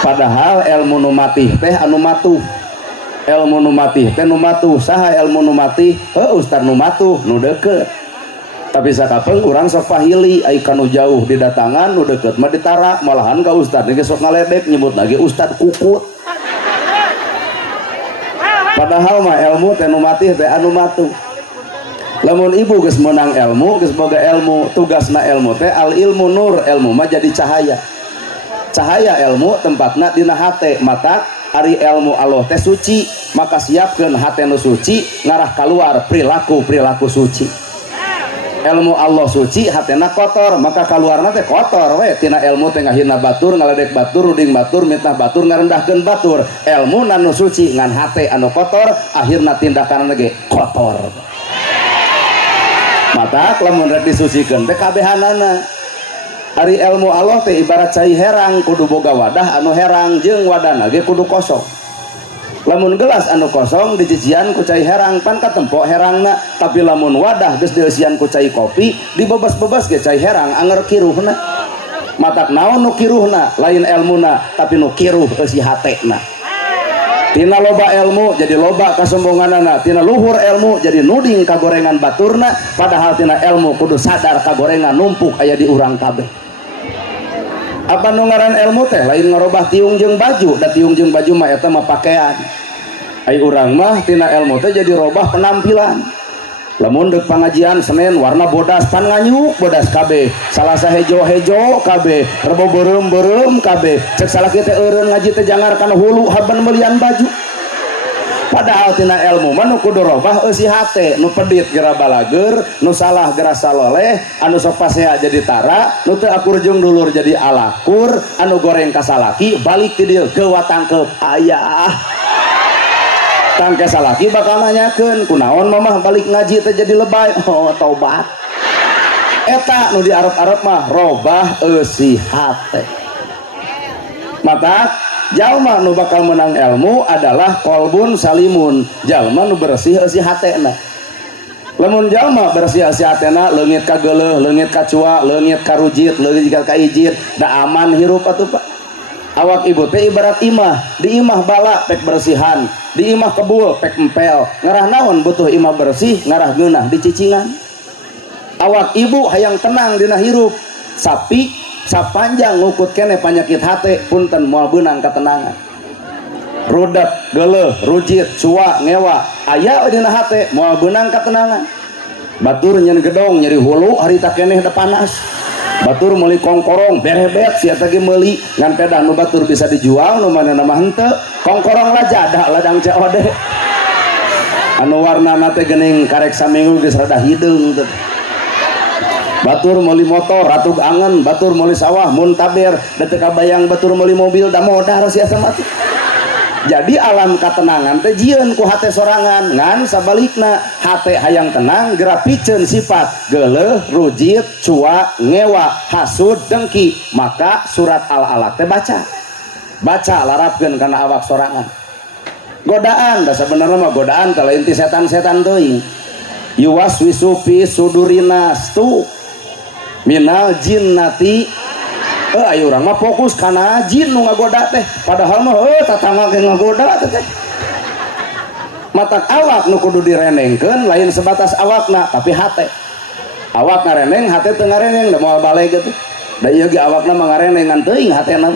Padahal ilmu nu matih teh anu matuh. Ilmu nu matih teh nu matuh. Saha ilmu nu matih? Ustaz nu matuh nu deukeut. Tapi sakapeung urang sok pahili ai kanu jauh didatangan nu deukeut mah ditara, malahan ka ustaz ge sok ngaledek nyebut lagi ustaz kukut. Padahal mah ilmu teh nu matih teh anu matuh. Lamun ibu geus meunang ilmu, geus boga ilmu, tugasna ilmu teh al ilmu nur, ilmu mah jadi cahaya. Cahaya ilmu tempatna dina hate, maka ari ilmu Allah teh suci, maka siapkeun hate nu suci ngarah keluar perilaku suci. Ilmu Allah suci, hatena kotor, maka keluarna teh kotor we. Tina ilmu teh ngahina batur, ngaledek batur, ruding batur, mitnah batur, ngarendahkeun batur. Ilmu anu suci ngan hate anu kotor, akhirna tindakanna ge kotor. Mata lamun rek disucikeun teh kabehanana. Ari ilmu Allah teh ibarat cai herang, kudu boga wadah anu herang jeung wadahna ge kudu kosong. Lamun gelas anu kosong dijiejian ku cai herang pan katempo herangna, tapi lamun wadah geus dieusian ku cai kopi dibebas-bebas ge cai herang anger kiruhna. Matak naon nu kiruhna? Lain ilmuna, tapi nu kiruh eusi hatena. Tina loba ilmu jadi loba kasombonganana, tina luhur ilmu jadi nuding kagorengan baturna, padahal tina ilmu kudu sadar kagorengan numpuk aya di urang kabeh. Apa nu ngaran ilmu teh lain ngarobah tiung jeung baju, da tiung jeung baju mah eta mah pakaian. Ai urang mah tina ilmu teh jadi robah penampilan. Lamun deuk pangajian Senin warna bodas pan nganyuk bodas kabeh, Salasa hejo-hejo kabeh, Rebo beureum-beureum kabeh, cek salaki teh eureun ngaji teh jangar kana hulu haban melian baju. Padahal tina ilmu mah nu kudu robah eusi hate, nu pedit geura balager, nu salah geura saloleh, anu sok pasea jadi tara, nu teu akur jeung dulur jadi alakur, anu goreng ka salaki balik ti dieu geuwa tangkep ayah. Tangke salaki bakal nanyakeun kunaon mamah balik ngaji teh jadi lebay. Oh tobat. Eta nu diarep-arep mah robah eusi hate. Maka jalma nu bakal menang ilmu adalah kolbun salimun, jalma nu bersih eusi hatena. Lamun jalma bersih eusi hatena, leungit ka geuleuh, leungit ka cua, leungit ka rujit, leungit ka ijit, da aman hirup atuh Pak. Awak ibu teh ibarat imah, di imah bala pek bersihan, di imah kebul pek empel, ngarah naon butuh imah bersih, ngarah geunah dicicingan. Awak ibu hayang tenang dina hirup, sapi sapanjang ngukut kene panyakit hate punten moal beunang ketenangan. Rudet, geuleuh, rujit, cua, ngewa, aya dina hate moal beunang ketenangan. Batur nyen gedong nyeri hulu harita keneh da panas. Batur meuli kongkorong berebet sia teh ge meuli ngan pedah nu batur bisa dijual nu manehna mah henteu. Kongkorong lah jadah ladang COD. Anu warnana teh geuning karek saminggu geus rada hideung teh. Batur meuli motor ratug angen, batur meuli sawah mun taber, da teu kabayang batur meuli mobil da modar sia mati. Jadi alam katenangan teh jieun ku hate sorangan, ngan sabalikna hate hayang tenang geura piceun sifat geuleuh, rujit, cua, ngewa, hasud, dengki, maka surat al-alaq teh baca larapkeun kana awak sorangan. Godaan da sabenerna mah godaan teh lain ti setan-setan teuing. Yuwaswisu fi sudurinas tu minal jinnati. Ayo urang mah fokus kana jin nu ngagoda teh, padahal mah tatangga ge ngagoda teh. Matak awak nu kudu direnengkeun lain sebatas awakna tapi hate. Awak ngareneng hate teu ngareneng da moal bale gitu. Da ieu ge awakna mah ngarenengan teuing hatena.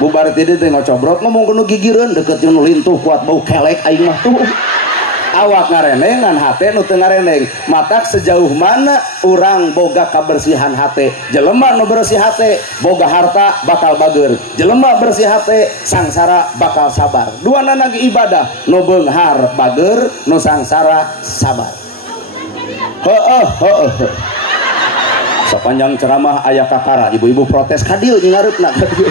Bubar ti dieu teh ngocobrot ngomong kudu gigireun deukeut jeung lintuh kuat bau kelek aing mah tuh. Awak ngareneng ngan hate nu teu ngareneng. Matak sejauh mana urang boga kabersihan hate, jelema nu bersih hate boga harta bakal bager, jelema bersih hate sangsara bakal sabar. Duana ge ibadah, nu beunghar bager, nu sangsara sabar. Heueuh. Sapanjang ceramah aya kakara, ibu-ibu protes ka dieu ngarepna ka dieu.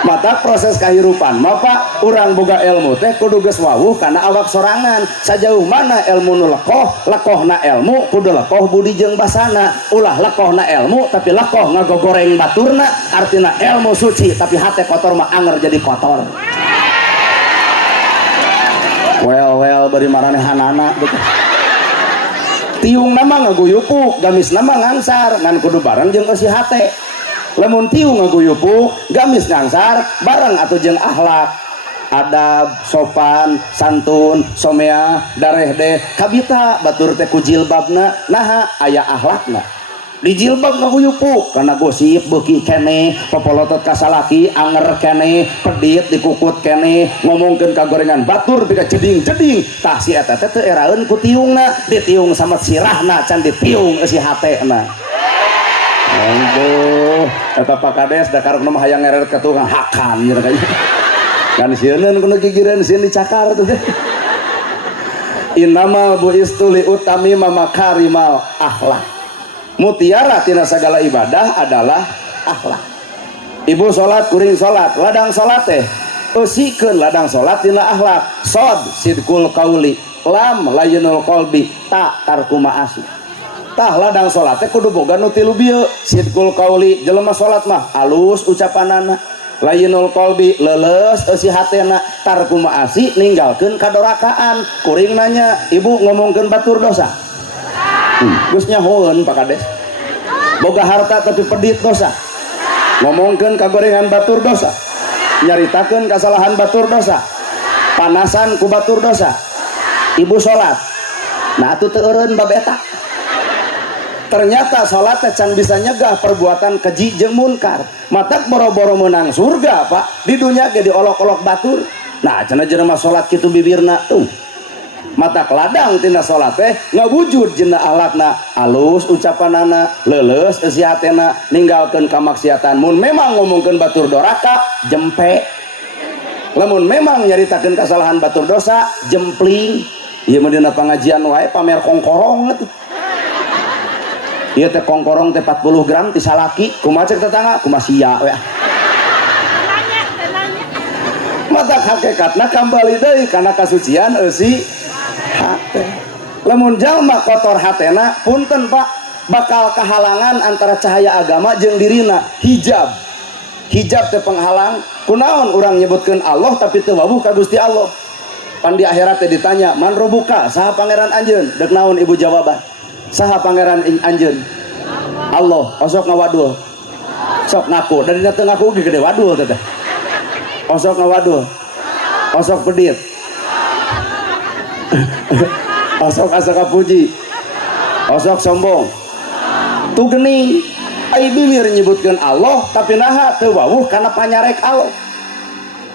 Mata proses kehidupan maka urang boga ilmu teh kudu geus wawuh kana awak sorangan. Sajauh mana ilmu nu lekohna ilmu kudu lekoh budi jeung basana. Ulah lekohna ilmu tapi lekoh ngagogoreng baturna, artina ilmu suci tapi hate kotor mah anger jadi kotor. Well bari maranehanana betul. tiung nama ngaguyupuk gamis nama ngangsar ngan kudu bareng jeung eusi hate. Lamun tiung ngaguyupuk gamis ngangsar bareng atuh jeung akhlak, adab, sopan, santun, somea, dareh kabita batur teh ku jilbabna naha aya akhlakna. Di jilbab ngaguyupuk karena gosip beuki kene, popolotot ka salaki anger kene, pedit dikukut kene, ngomongkeun kagorengan batur pika jeding-jeding. Tah si eta teh teu eraeun ku tiungna, ditiung sama sirahna can ditiung eusi hatena. Aduh, eta Pak Kades da karepna mah hayang ngeret ka tukang hakan nya kayaknya. Kan sieun kudu gigireun sieun dicakar tuh teh. Innama buistu li utami makarimal akhlak. Mutiara tina segala ibadah adalah akhlak. Ibu sholat kuring sholat, ladang sholat teh eusikeun ladang sholat tina akhlak. Shod sidqul qauli, lam layyinul qalbi, ta tarku ma'asi. Tah ladang sholat teh kudu boga nu tilu bieu. Sidqul qauli jelema sholat mah alus ucapanana, layyinul qalbi leuleus eusi hatena, tarku ma'asi ninggalkeun kadorakaan. Kuring nanya, ibu ngomongkeun batur dosa? Geus nyahoeun Pak Kades. Boga harta tapi pedit dosa. Ngomongkeun kagorengan batur dosa. Nyaritakeun kasalahan batur dosa. Panasan ku batur dosa. Ibu sholat. Nah atuh teu eureun bab eta. Ternyata sholat teh can bisa nyegah perbuatan keji jeung munkar. Matak boro-boro menang surga Pak. Di dunya ge diolok-olok batur. Nah cenah jelema sholat kitu bibirna tuh. Mata ladang tina sholat teh ngawujud jenna akhlakna alus ucapanana, leuleus eusi hatena, ninggalkeun kamaksiatan. Mun memang ngomongkeun batur doraka jempe, lamun memang nyaritakeun kasalahan batur dosa jempling. Ieu mah dina pangajian wae pamer kongkorong atuh. Ieu teh kongkorong teh 40 gram ti salaki, kumaha cek tetangga? Kumaha sia we. Mata hakikatna kembali deui kana kasucian eusi hate. Lamun jalma kotor hatena punten Pak, bakal kehalangan antara cahaya agama jeung dirina. Hijab teh penghalang. Kunaon urang nyebutkeun Allah tapi teu wawuh ka Gusti Allah. Pan di akhirat teh ditanya, "Man robuka?" Saha pangeran anjeun? Deuk naon ibu jawaban? Saha pangeran anjeun? Allah. Osok ngawadul. Sok ngaku. Dan dina teu ngaku ge gede wadul teh. Osok ngawadul. Osok pedit. Osok asa puji, osok sombong, tu geuning. Ai bibir nyebutkeun Allah tapi naha teu wawuh kana panyarek Allah.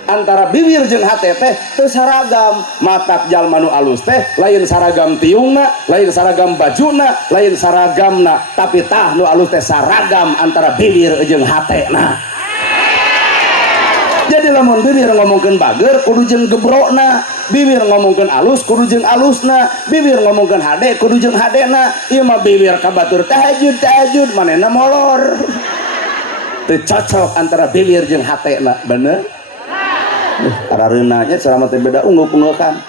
Antara bibir jeung hate teh teu saragam. Matak jalma nu alus teh lain saragam tiungna, lain saragam bajuna, lain saragamna, tapi tah nu alus teh saragam antara bibir jeung hatena. Jadi lamun bibir ngomongkeun bager kudu jeung gebrokna, bibir ngomongkeun alus kudu jeung alusna, bibir ngomongkeun hade kudu jeung hadena. Ieu mah bibir ka batur tahajud manehna molor. Teu cocok antara bibir jeung hatena, bener? Arareuna nya selama teh beda ungguk-unggukan.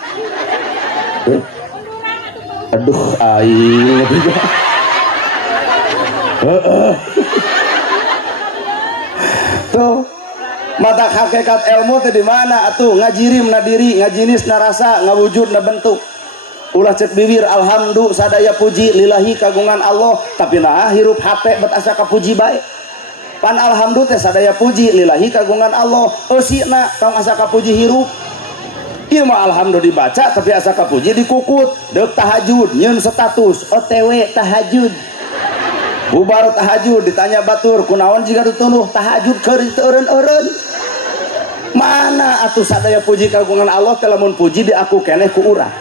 Aduh aing. Heeh. Tuh mata hakikat ilmu teh di mana atuh? Ngajirim na diri, ngajinis na rasa, ngawujud na bentuk. Ulah cek bibir alhamdulillah sadaya puji lillahi kagungan Allah, tapi nah hirup hate bet asa kapuji bae. Pan alhamdulillah teh sadaya puji lillahi kagungan Allah, eusina tong asa kapuji hirup. Ieu mah alhamdulillah dibaca tapi asa kapuji dikukut. Deuk tahajud nyeun status OTW tahajud. Bubar tahajud ditanya batur kunaon jika dituduh tahajud keur teu eureun-eureun. Mana atuh sadaya puji kagungan Allah teh lamun puji diaku keneh ku urang.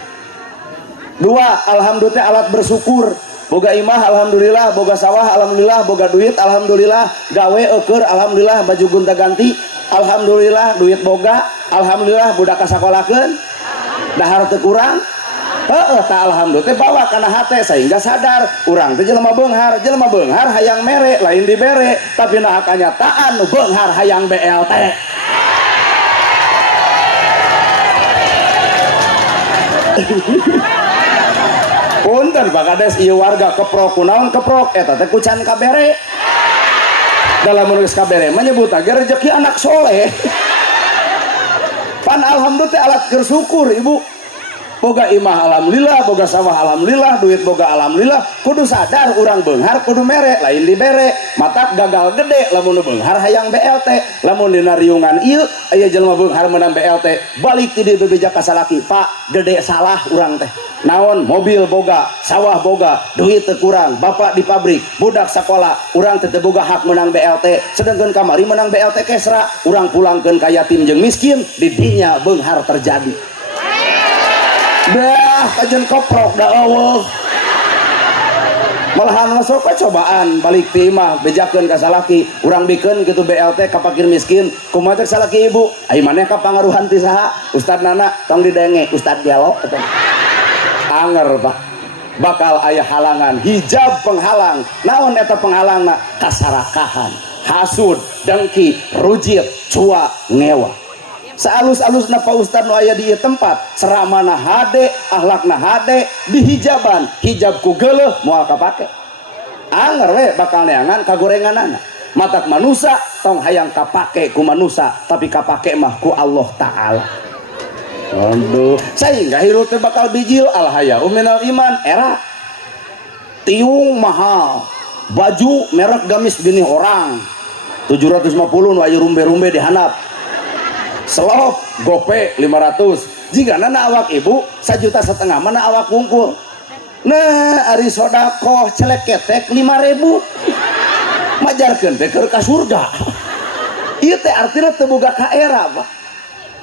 Dua, alhamdulillah alat bersyukur. Boga imah alhamdulillah, boga sawah alhamdulillah, boga duit alhamdulillah, gawe eukeur alhamdulillah, baju gonta-ganti alhamdulillah, duit boga alhamdulillah, budak kasakolakeun dahar teu kurang. Heeh, ta alhamdulillah teh bawa kana hate sehingga sadar urang teh jelema beunghar hayang mere lain dibere, tapi nah kanyataan nu beunghar hayang BLT. Punten Pak Kades ieu warga keprok kunaon keprok eta teh kucan kabere. Dalam menulis kabere menyebut lagi rezeki anak soleh. Pan alhamdulillah teh alat bersyukur ibu. boga imah alhamdulillah, boga sawah alhamdulillah, duit boga alhamdulillah, kudu sadar urang beunghar kudu mere lain dibere. Matak gagal gede lamun beunghar hayang BLT, lamun dina riungan ieu aya jelema beunghar meunang BLT balik ti dieu bebeja ka salaki, Pak gede salah urang teh naon mobil boga, sawah boga, duit teu kurang, bapak di pabrik, budak sekolah, urang teu boga hak menang BLT, sedangkan kamari menang BLT kesra, urang pulangkeun ka yatim jeung miskin, di dinya beunghar terjadi. Dah kajen koprok dah Allah. Malahan masuk cobaan balik ti imah bejakeun ka salaki, urang bikeun kitu BLT ka fakir miskin, kumaha teh salaki ibu, ai maneh ka pangaruhan ti saha? Ustad nana tong didenge, Ustad dialog eta. Anger Pak. Bakal aya halangan, hijab penghalang. Naon eta penghalangna? Kasarakahan, hasud, dengki, rujit, cua, ngewa. Saalus-alusna Pak Ustad nu aya di ieu tempat, ceramana hade, akhlakna hade, dihijaban, hijab ku geuleuh moal kapake. Anger we bakal neangan kagorenganana. Matak manusia tong hayang kapake ku manusia, tapi kapake mah ku Allah Ta'ala. Aduh, saingga hirup teh bakal bijil alhaya minal iman era. Tiung mahal, baju merek gamis bini orang 750 nu aya rumbe-rumbe dihandap. Selop gope 500. Jika nana awak ibu 1,5 juta mana awak bungkul. Nah ari sodakoh celek ketek 5.000 majarkeun teh keur ka surga. Ieu teh artina teu boga ka era Pak.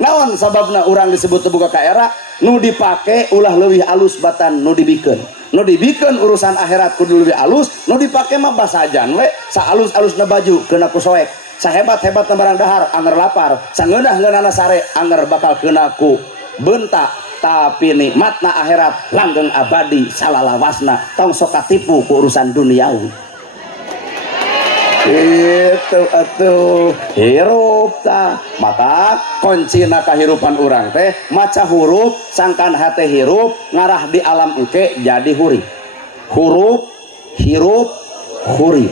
Naon sababna urang disebut teu boga ka era? Nu dipake ulah leuwih alus batan nu dibikeun. Nu dibikeun urusan akhirat kudu leuwih alus, nu dipake mah basajan we saalus-alusna baju keuna ku soek. Sahebat-hebatna barang dahar anger lapar, sangeunah-ngeunahna sare anger bakal keuna ku bentak, tapi nikmatna akhirat langgeng abadi salalawasna tong sok katipu ku urusan duniawi. Itu atuh hirup tah mata kuncina kahirupan urang teh maca huruf sangkan hate hirup ngarah di alam engke jadi huruf. Huruf hirup hurif.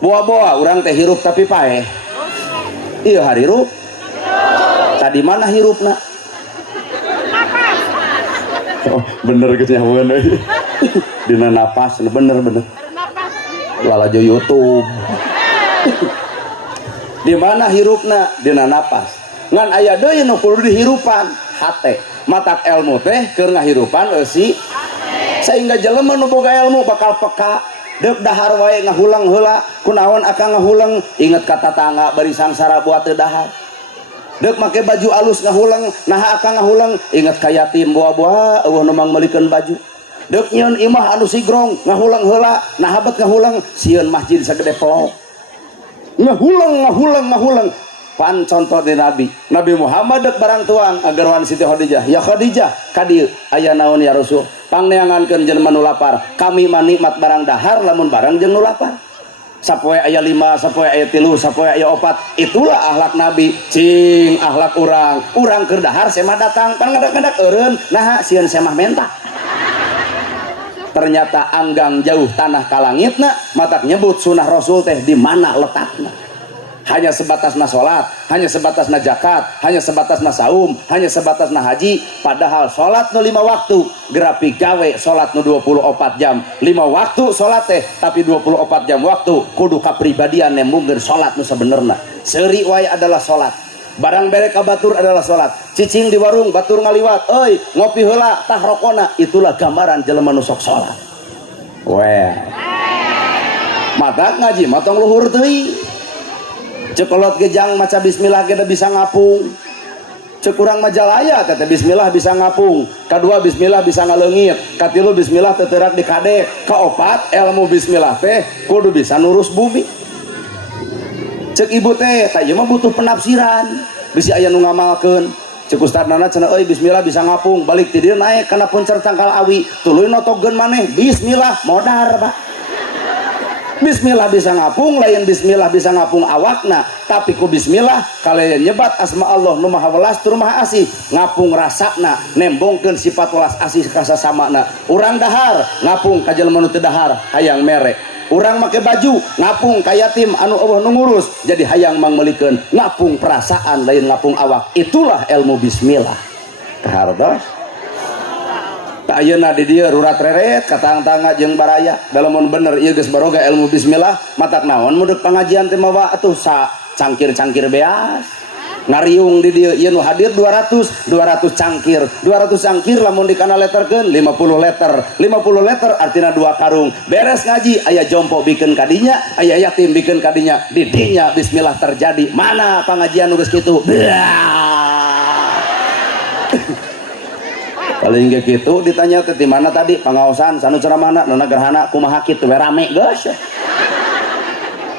Boa-boa urang teh hirup tapi paeh. Iya harirup. Tadi mana hirupna? Oh, bener kenyaweuan euy. Dina napas bener. Lalajo YouTube. Di mana hirupna? Dina napas. Ngan aya deui nu kudu dihirupan hate. Matak ilmu teh keur ngahirupan eusi. Sehingga jelema nu boga ilmu bakal peka. Dek dahar wae ngahulang heula kunaon akang ngahulang inget kata tangga bari sangsara buat teu dahar. Dek make baju alus ngahulang naha akang ngahulang inget ka yatim buah-buah eueuh nu mangmelikeun baju. Dek nyieun imah anu sigrong ngahulang heula naha bet ngahulang sieun masjid sagede pelok. Ngahulang pan contoh di Nabi Muhammad dek barang tuang agarwan Siti Khadijah, ya Khadijah kadieu aya naon ya Rasul? Pangneangankeun jelema nu lapar, kami mah nikmat barang dahar lamun barang jeung nu lapar. Sapoe aya 5, sapoe aya 3, sapoe aya 4. Itulah akhlak Nabi. Cing akhlak urang keur dahar semah datang pan ngadak-ngadak eureun naha sieun semah menta. Ternyata anggang jauh tanah ka langitna matak nyebut sunah Rasul teh di mana letakna. Hanya sebatas na sholat, hanya sebatas na zakat, hanya sebatas na saum, hanya sebatas na haji. Padahal sholat nu 5 waktu gerapi gawe sholat nu 24 jam 5 waktu sholat teh tapi 24 jam waktu kudu kapribadian nembungkeun sholat nu sebenerna. Seuri wae adalah sholat, barang bere ka batur adalah sholat, cicing di warung batur ngaliwat euy ngopi heula tah rokona, itulah gambaran jelema nu sok sholat. Weh matak ngaji matong luhur teuing. Cekolot gejang maca bismillah kita bisa ngapung. Cekurang majalaya teh bismillah bisa ngapung. Kadua bismillah bisa ngaleungit. Katilu bismillah teu teurak dikade. Kaopat ilmu bismillah teh kudu bisa nurus bumi. Cek ibu teh tah ieu mah butuh penafsiran. Bisi aya nu ngamalkeun. Cek ustadna cenah euy bismillah bisa ngapung. Balik ti dieu naek kana puncer tangkal awi. Tuluy notogkeun maneh bismillah modar Pak. Bismillah bisa ngapung lain bismillah bisa ngapung awakna, tapi ku bismillah kalian nyebat asma Allah nu maha welas tur maha asih ngapung rasakna nembongkeun sifat welas asih ka sasamana. Urang dahar ngapung ka jelema nu teu dahar hayang mere. Urang make baju ngapung ka yatim anu eueuh nu ngurus jadi hayang mangmelikeun ngapung perasaan lain ngapung awak. Itulah ilmu bismillah. Hardos ayeuna di dieu rurat reret katang-tangga jeung baraya dalamun bener ieu geus baroga ilmu bismillah matak naon mudek pangajian teh mawa atuh sa cangkir-cangkir beas ngariung di dieu ieu nu hadir 200 cangkir 200 cangkir lamun dikanaleterkeun 50 liter artina 2 karung beres ngaji aya jompo bikin kadinya aya yatim bikin kadinya di dinya bismillah terjadi mana pangajian nu geus kitu kalau hingga gitu ditanya di mana tadi pangaosan sanu ceramahna nona gerhana kumaha kitu we rame geus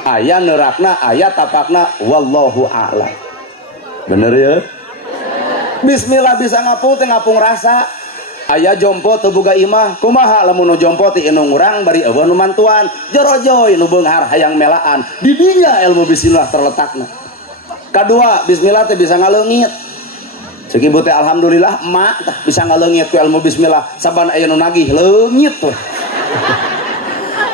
aya neurakna aya tapakna wallahu a'lam bener ya bismillah bisa ngapung teh ngapung rasa aya jompo teu boga imah kumaha lamun nu jompo ti inu urang bari eueuh nu mantuan jorojoy nu beunghar hayang melaan di dinya ilmu bismillah terletakna kadua bismillah teh bisa ngaleungit sekibu teh alhamdulillah emak bisa ngaleungit ku ilmu bismillah saban aya nu nagih leungit we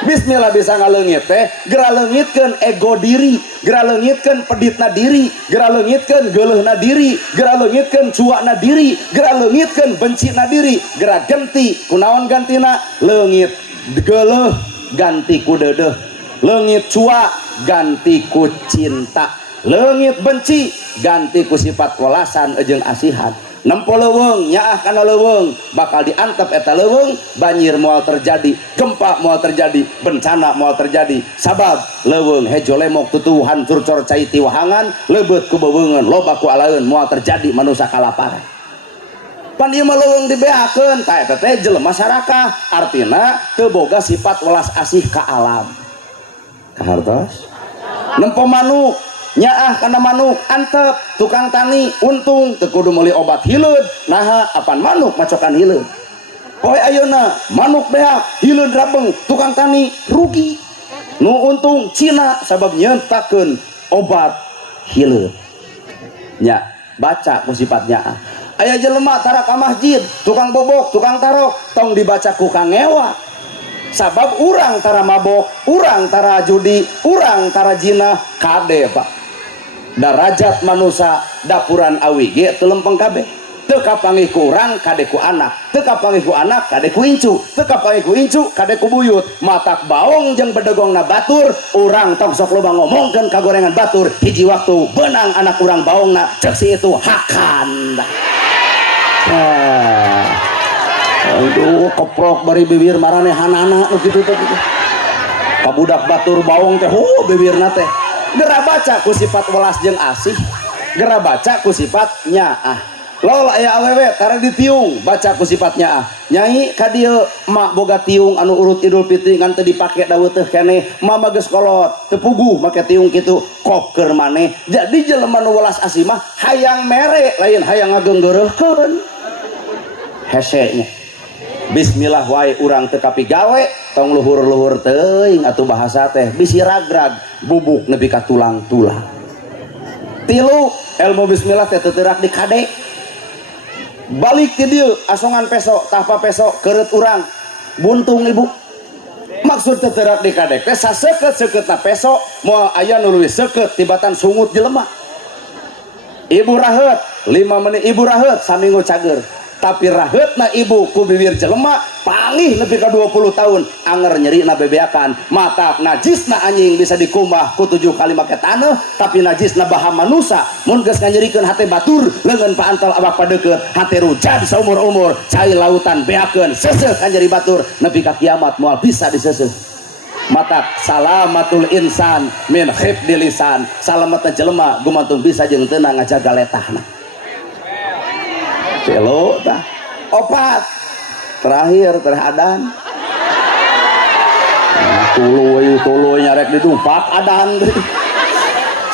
bismillah bisa ngaleungit teh geura leungitkeun ego diri geura leungitkeun peditna diri geura leungitkeun geuleuhna diri geura leungitkeun cuakna diri geura leungitkeun bencina diri geura genti kunaon gantina leungit geuleuh ganti ku deudeuh leungit cuak ganti ku cinta leungit benci ganti ku sifat welasan jeung asihan nempo leuweung nyaah kana leuweung bakal diantep eta leuweung banjir moal terjadi gempa moal terjadi bencana moal terjadi sabab leuweung hejo lemok tutu hancur cor cai ti wahangan lebeut ku bebeungeun loba ku alaeun moal terjadi manusia kalaparan pan ieu mah leuweung dibeakeun ta eta teh jelema masyarakat artina teu boga sifat welas asih ka alam kahartos nempo manuk nyaah kana manuk antep tukang tani untung teu kudu meuli obat hileud naha apan manuk macokan hileud poe ayeuna manuk beak hileud rabeng tukang tani rugi nu untung Cina sabab nyeuntakeun obat hileud nya baca ku sifat nyaah aya jelema tara ka masjid tukang bobok tukang tarok tong dibaca ku kangewa sabab urang tara mabok urang tara judi urang tara zina kade Pak darajat manusia dapuran awi ge teu lempeng kabeh teu kapanggih ku urang kade ku anak teu kapanggih ku anak kade ku incu teu kapanggih ku incu kade ku buyut matak baong jeung bedegongna batur urang tong sok loba ngomongkeun kagorengan batur hiji waktu benang anak urang baongna cek si itu hakan aduh keprok bari bibir maranehanana nu kitu teh kabudak batur baong teh bibirna teh geura baca ku sifat welas jeung asih geura baca ku sifat nyaah lol aya awewe tara ditiung baca ku sifat nyaah nyai ka dieu mak boga tiung anu urut Idul Fitri ngan teu dipake dawe teh keneh mama geus kolot teu puguh make tiung kitu kopker maneh jadi jelema nu welas asih mah hayang mere lain hayang ngageunggeureurkeun hese nya bismillah wae urang teu kapigawe tong luhur-luhur teuing atuh bahasa teh bisi ragrag bubuk nepi ka tulang-tulang tilu ilmu bismillah teh teu teurak dikade balik ti dieu asongan peso tahpa peso keureut urang buntung ibu maksud teu teurak dikade teh saseukeut-seukeutna peso moal aya nu leuwih seukeut tibatan sungut jelema ibu raheut 5 menit ibu raheut saminggu cager tapi raheutna ibu ku bibir jelema panggih nepi ka 20 tahun anger nyeri na bebeakan matak najisna anjing bisa dikumbah ku 7 kali make taneuh tapi najisna baha manusia mun geus nganyerikeun hate batur leungeun paantal abak padeukeut hate rujad saumur umur cai lautan beakeun seuseuh ka nyeri batur nepi ka kiamat moal bisa diseuseuh matak salamatul insan min khifdil lisan salametna jelema gumantung bisa jeung teu ngajaga letahna telo tah opat terakhir terhadan tuluy nyarek didumpak adan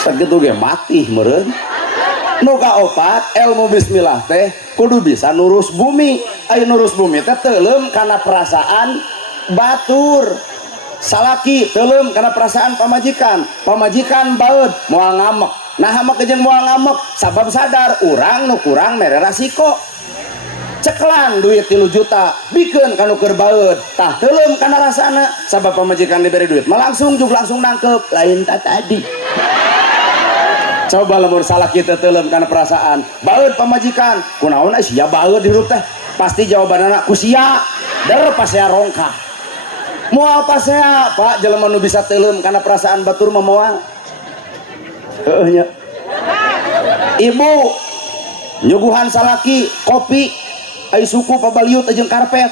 sakitu ge mati meureun nu kaopat ilmu bismillah teh kudu bisa nurus bumi aya nurus bumi teh teuleum kana perasaan batur salaki teuleum kana perasaan pamajikan baeud moal ngamek nah hamak jeung moal ngamek sabab sadar urang nu kurang mere rasiko ceklan duit 3 juta bikeun kanu keur baeud tah teuleum kana rasana sabab pamajikan diberi duit mah langsung nangkep lain tak tadi coba lamun salah kita teuleum kana perasaan baeud pamajikan kunaon sia baeud hirup teh pasti jawaban anak kusia der pasea rongkah moal pasea Pak jelema nu bisa teuleum karena perasaan batur mah moal nya ibu nyuguhan salaki kopi ai suku pabaliut jeung karpet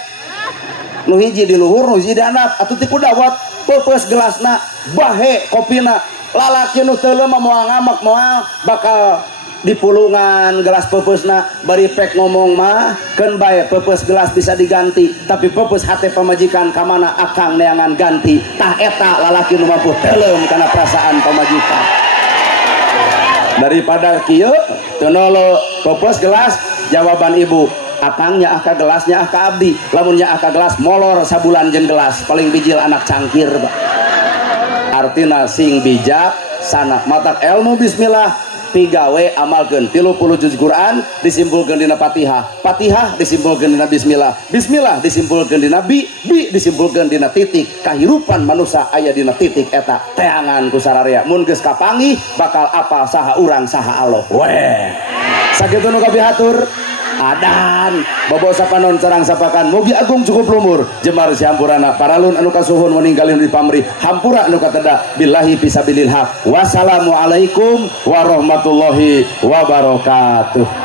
nu hiji di luhur nu hiji di handap atuh ti kudawat peupeus gelasna bahe kopina lalaki nu teuleum moal ngamak moal bakal dipulungan gelas pepeusna bari pek ngomong mah keun bae pepeus gelas bisa diganti tapi pepeus hate pamajikan kamana akang neangan ganti tah eta lalaki nu mampu teuleum kana perasaan pamajikan daripada kieu teu nolo pepeus gelas jawaban ibu akangnya aka gelasnya aka abdi lamunnya aka gelas molor sabulan jeung gelas paling bijil anak cangkir artina sing bijak sana matak ilmu bismillah pigawe amalkeun 30 juz Quran disimpulkeun dina Fatihah Fatihah disimpulkeun dina bismillah bismillah disimpulkeun dina bi disimpulkeun dina titik kahirupan manusia aya dina titik eta teangan ku sararea mun geus kapanggih bakal apal saha urang saha Allah weh sakitu nu kabihatur adan bobo sapanon sareng sapakan mugi agung cukup lumur jemar siampurana paralun anu kasuhun meninggalin di pamri hampura anu kateda billahi fisabilillah wassalamualaikum warahmatullahi wabarakatuh.